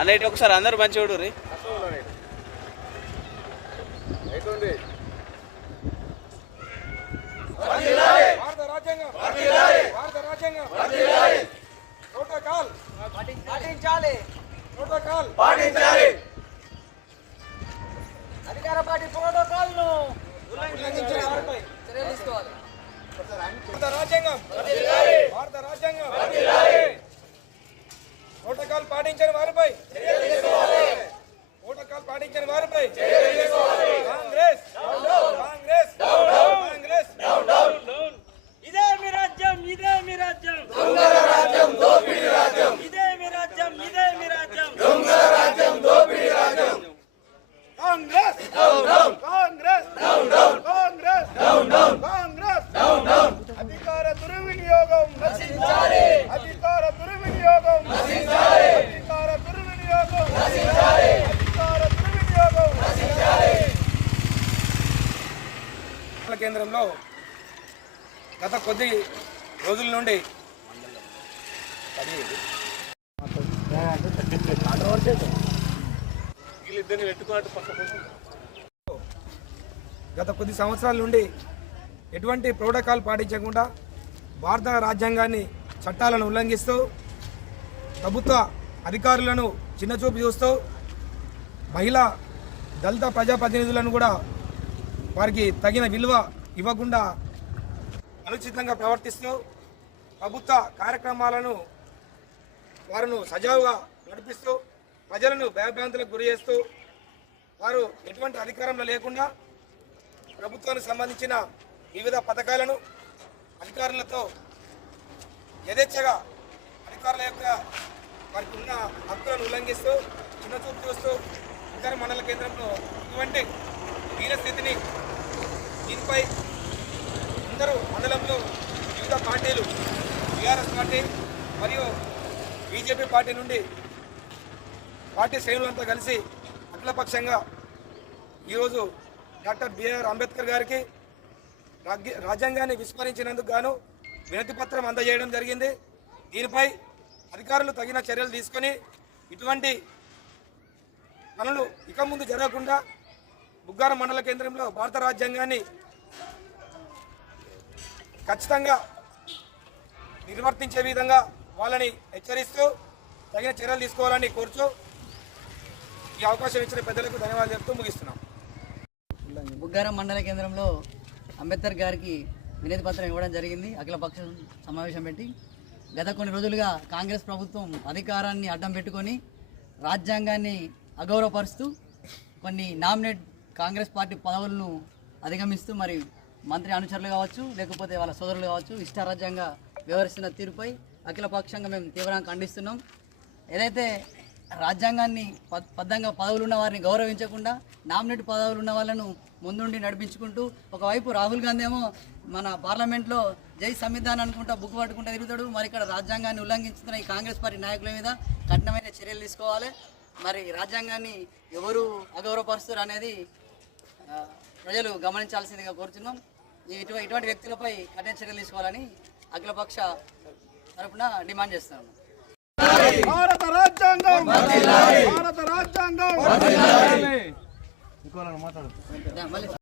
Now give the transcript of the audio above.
అన్నట్టు ఒకసారి అందరూ మంచి చూడు రీ అధికార పార్టీ ప్రోటోకాల్ను ఉల్లంఘించిన వారిపై చర్యలు తీసుకోవాలి. భారత రాజ్యాంగం ప్రోటోకాల్ పాటించిన వారిపై కాంగ్రెస్ కాంగ్రెస్ కాంగ్రెస్ ఇదే మీ రాజ్యం, ఇదే మీ రాజ్యం, ఇదే మీ రాజ్యం, ఇదే మీ రాజ్యం, కాంగ్రెస్ కాంగ్రెస్ కాంగ్రెస్ కాంగ్రెస్ అధికార దుర్వినియోగం నశించాలి, అధికార దుర్వినియోగం నశించాలి, అధికార దుర్వినియోగం నశించాలి, అధికార దుర్వినియోగం నశించాలి. కేంద్రంలో గత కొద్ది రోజుల నుండి గత కొద్ది సంవత్సరాల నుండి ఎటువంటి ప్రోటోకాల్ పాటించకుండా భారత రాజ్యాంగాన్ని చట్టాలను ఉల్లంఘిస్తూ ప్రభుత్వ అధికారులను చిన్నచూపు చూస్తూ మహిళా దళిత ప్రజాప్రతినిధులను కూడా వారికి తగిన విలువ ఇవ్వకుండా అనుచితంగా ప్రవర్తిస్తూ ప్రభుత్వ కార్యక్రమాలను వారిని సజావుగా నడిపిస్తూ ప్రజలను భయభ్రాంతులకు గురి చేస్తూ వారు ఎటువంటి అధికారంలో లేకుండా ప్రభుత్వానికి సంబంధించిన వివిధ పథకాలను అధికారులతో యథేచ్ఛగా అధికారుల యొక్క వారికి ఉన్న హక్కులను ఉల్లంఘిస్తూ చిన్నచూపు చూస్తూ ఇతర మండల కేంద్రంలో ఇటువంటి దీన స్థితిని దీనిపై అందరూ మండలంలో వివిధ పార్టీలు టీఆర్ఎస్ పార్టీ మరియు బీజేపీ పార్టీ నుండి పార్టీ శ్రేణులంతా కలిసి అఖిలపక్షంగా ఈరోజు డాక్టర్ బిఆర్ అంబేద్కర్ గారికి రాజ్యాంగాన్ని విస్మరించినందుకు గాను వినతి పత్రం అందజేయడం జరిగింది. దీనిపై అధికారులు తగిన చర్యలు తీసుకొని ఇటువంటి పనులు ఇక ముందు జరగకుండా బుగ్గారం మండల కేంద్రంలో భారత రాజ్యాంగాన్ని ఖచ్చితంగా నిర్వర్తించే విధంగా వాళ్ళని హెచ్చరిస్తూ తగిన చర్యలు తీసుకోవాలని కోరుచూ ఈ అవకాశం ఇచ్చిన పెద్దలకు ధన్యవాదాలు చెప్తూ ముగిస్తున్నాం. బుగ్గారం మండల కేంద్రంలో అంబేద్కర్ గారికి వినతి పత్రం ఇవ్వడం జరిగింది. అఖిలపక్ష సమావేశం పెట్టి గత కొన్ని రోజులుగా కాంగ్రెస్ ప్రభుత్వం అధికారాన్ని అడ్డం పెట్టుకొని రాజ్యాంగాన్ని అగౌరవపరుస్తూ కొన్ని నామినేట్ కాంగ్రెస్ పార్టీ పదవులను అధిగమిస్తూ మరి మంత్రి అనుచరులు కావచ్చు లేకపోతే వాళ్ళ సోదరులు కావచ్చు ఇష్టారాజ్యంగా వ్యవహరిస్తున్న తీరుపై అఖిలపక్షంగా మేము తీవ్రంగా ఖండిస్తున్నాం. ఏదైతే రాజ్యాంగాన్ని బద్ధంగా పదవులు ఉన్న వారిని గౌరవించకుండా నామినేట్ పదవులు ఉన్న వాళ్ళను ముందుండి నడిపించుకుంటూ ఒకవైపు రాహుల్ గాంధీ ఏమో మన పార్లమెంట్లో జై సంవిధానం అనుకుంటా బుక్ పట్టుకుంటూ తిరుగుతాడు. మరి ఇక్కడ రాజ్యాంగాన్ని ఉల్లంఘించుతున్న ఈ కాంగ్రెస్ పార్టీ నాయకుల మీద కఠినమైన చర్యలు తీసుకోవాలి. మరి రాజ్యాంగాన్ని ఎవరు అగౌరవపరుస్తారు అనేది ప్రజలు గమనించాల్సిందిగా కోరుతున్నాం. ఇటువంటి వ్యక్తులపై కఠిన చర్యలు తీసుకోవాలని అఖిలపక్ష తరఫున డిమాండ్ చేస్తున్నాను. భారత రాజ్యాంగం భారత రాజ్యాంగం